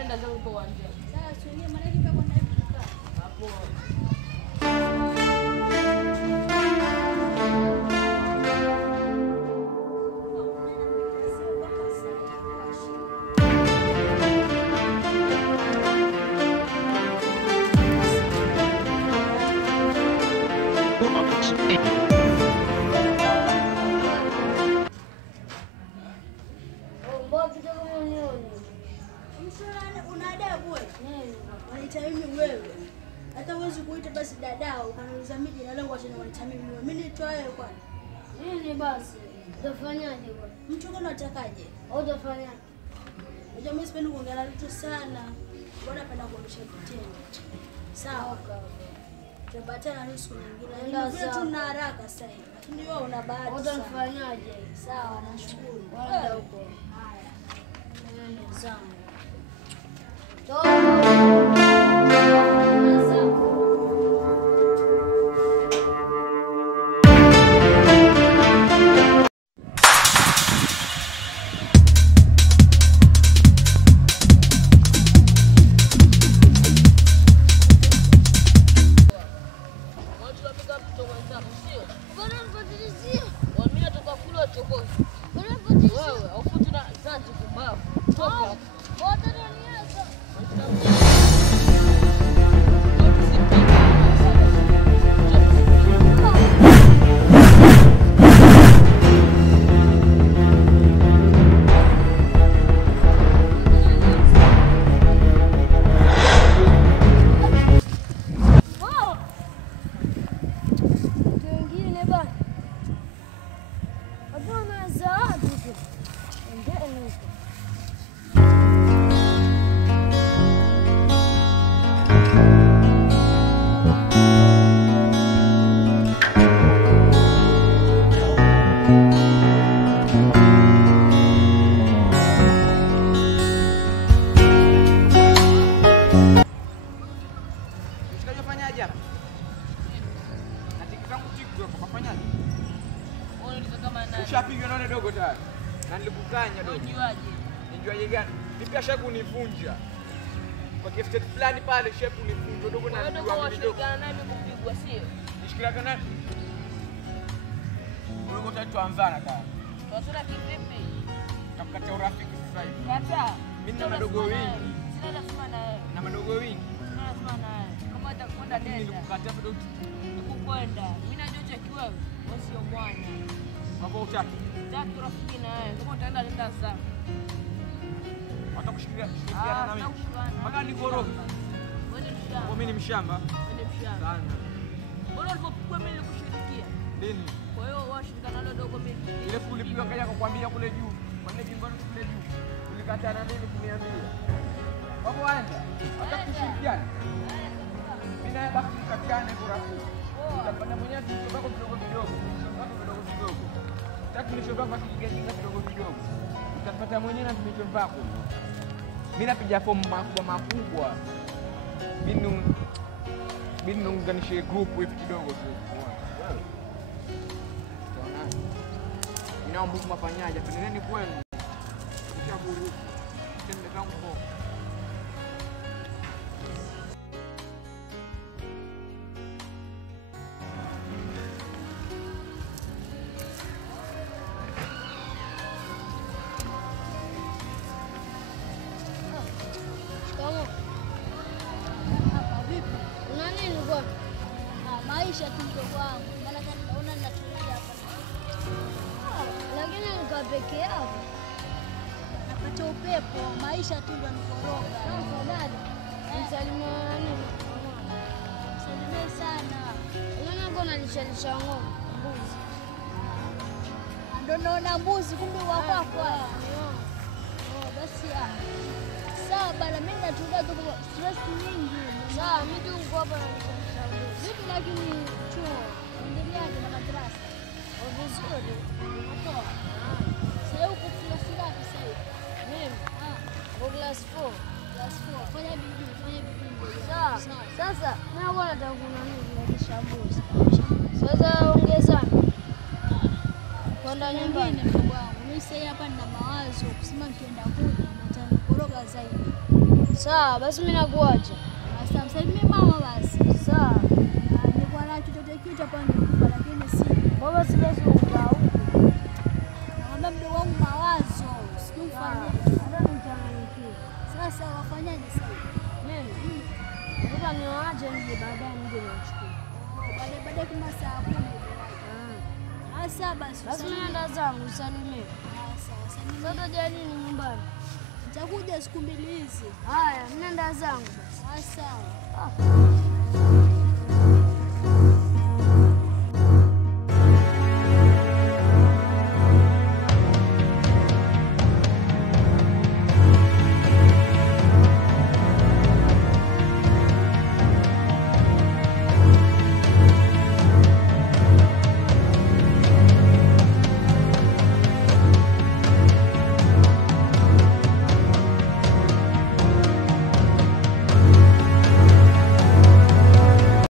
nenda zangu kwa uwanja. Sasa tulie maana kipa kwa ndani kukaa. Hapo. Wewe hata uwezi kuita basi dadao ukaniuliza mimi jina langu acha niwaita mimi. Mimi nitoe kwani? Nini basi? Utafanyaje bwana? Mtu gani unatakaje? Au utafanyaje? Unajua mimi sipendi kuongea na mtu sana. Bora penda kuonyesha vitendo. Sawa kaka. Tupatana nusu nyingine. Ndio tuna haraka sasa hivi. Lakini wewe una bahati. Utafanyaje? Sawa, nashukuru. Wala huko. Haya. Nenda zangu. Ushapiga none dogo tayari. Na nilikukanya dogo. Unajuaje? Nijuaje gani? Nipia shaku univunja. Kwa gifted fulani pale shaku univunja dogo na ndio kwa shirika nani kupigwa sio? Nishikila kana. Wewe ngoja tuanzana kaka. Wasura kivipi? Takukata urafiki sasa hivi. Kata. Mimi na madogo wengi. Sina lazima na wewe. Na madogo wengi. Sina lazima na wewe. Kama utakwenda nenda. Nilikukata dogo. Nikukwenda. Mimi najua cheki wewe. Wewe sio mwana. Hapo utaki. Taki rafiki na wewe. Kama utaenda nenda zako. Watakushikilia na mimi. Mpaka nikoroge. Wewe ni mshamba. Kwa mimi ni mshamba. Wewe ni mshamba. Sana. Bora ulipopigwa mimi nilikushirikia. Nini? Kwa hiyo washirika nalo dogo mimi. Ile ulipigwa kaja kukwambia kule juu. Kwa nini kimbano kule juu? Ulikataa na mimi kuniambia. Hapo aenda. Watakushirikiana. Mimi naye basi tukatiane kwa rafiki. Utapata mwenyewe vitu vyako vidogo vidogo. Vitu vidogo vidogo. Taki nisho vyako kigejenga vidogo vidogo. Utapata mwenyewe na vitu vyako. Mimi napiga fomu makubwa. Mimi niunganishe group hivi kidogo tu. Wewe. Tuonane. Ninaomba mfanyaje? Pendeni kwenu. Ushaburi. Tende kangu kwa. Maisha tu mdogo wangu. Maana kama naona ninatulia hapa. Lakini uka peke yako. Napata upepo, maisha tu ndio nikoroga. Sasa dada, msalimia nani? Salimia sana. Unaona mbona nishalisha ng'ombe, mbuzi. Ndio naona mbuzi kumbe wa kwako. Basi sawa bana, mimi natulia tu kwa stress nyingi. Sawa, mimi tu niko hapa na nishalisha mbuzi. Vipi lakini chuo endeleaje na madrasa? Vizuri. Hapo. Sasa uko class ngapi sasa hivi? Mimi class 4. Class 4. Fanya bidii, fanya bidii. Sawa. Sasa mimi nakuwa nataka kunani kulisha mbuzi. Sasa ongezana. Kwenda nyumbani mdogo wangu. Mimi sasa hapa nina mawazo kusema nikienda kule nitakoroga zaidi. Sawa, basi mimi nakuacha. Sasa msalimie mama basi. Sawa. Nilikuwa na chochote kitu hapa ningekupa lakini si. Baba sibasi ukaa huko. Naomba mdogo wangu mawazo. Sikufanye. Hata nimchanganyikie. Sasa wafanyaje sasa? Mimi. Nataka niwaache nje baadaye nije niwachukue. Baadaye kama saa 10. Sasa basi. Basi mimi naenda zangu usalimie. Sasa Sasa jani ni nyumbani. nitakuja siku mbili hizi. Haya, mimi naenda zangu basi. Sawa. Ah.